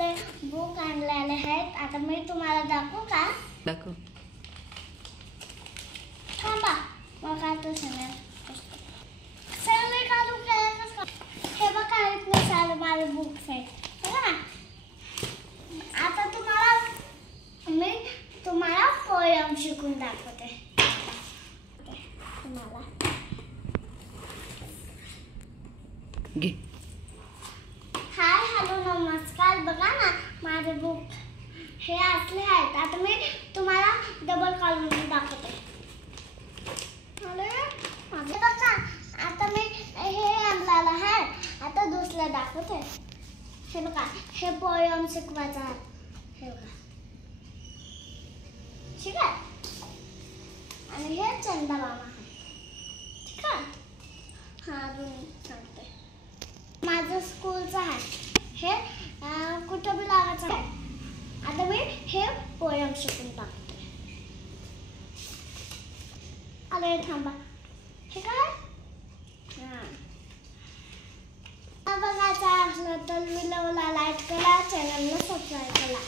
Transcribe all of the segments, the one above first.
आपले बुक आणलेले आहेत. आता मी तुम्हाला दाखवू का? दाखव. थांबा मग आता सगळे काढू काय? हे बघा इतने सारे माझे बुक्स आहेत बघा ना. आता मी तुम्हाला पोयम शिकून दाखवते तुम्हाला. घे. हाय हॅलो नमस्कार. बघा ना माझे बुक हे असले आहेत. आता मी तुम्हाला डबल काढून दाखवते. बघा आता मी हे आणलेलं आहे. आता दुसरं दाखवते. हे बघा हे पोयम शिकवायचं आहे. हे बघा ठीक आहे. आणि हे चंदा मामा आहे. ठीक आहे. हा अजून सांगते माझं स्कूलचं आहे. हे कुठं बी लावायचं आहे. आता मी हे पोयम शिकून टाकते. अरे थांबा हे काय बघायचं असलं तर व्हिडिओला लाईक करा, चॅनलला सबस्क्राईब करा.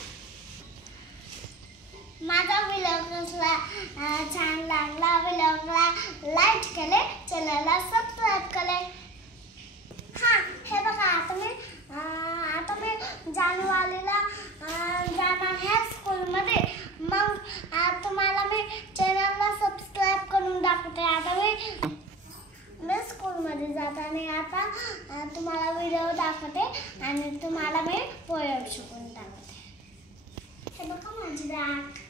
माझा व्हिडिओ कसला छान लागला व्हिडिओला लाईक केले, चॅनलला सबस्क्राईब केले. हां हे बघा आता मी जानेवारीला जाणार आहे स्कूलमध्ये. मग तुम्हाला मी चॅनलला सबस्क्राईब करून दाखवते. आता मी स्कूलमध्ये जाताना आता तुम्हाला व्हिडिओ दाखवते आणि तुम्हाला मी पोयम शिकून दाखवते. हे बघा माझी बॅग.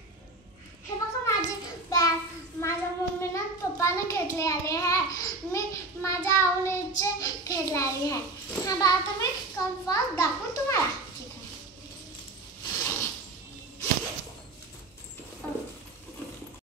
हे बघा माझी बॅग माझ्या मम्मीनं पप्पाने घेतले आले आहे. मी माझ्या आवडीचे घेतले आले आहे. हा आता मी कंपास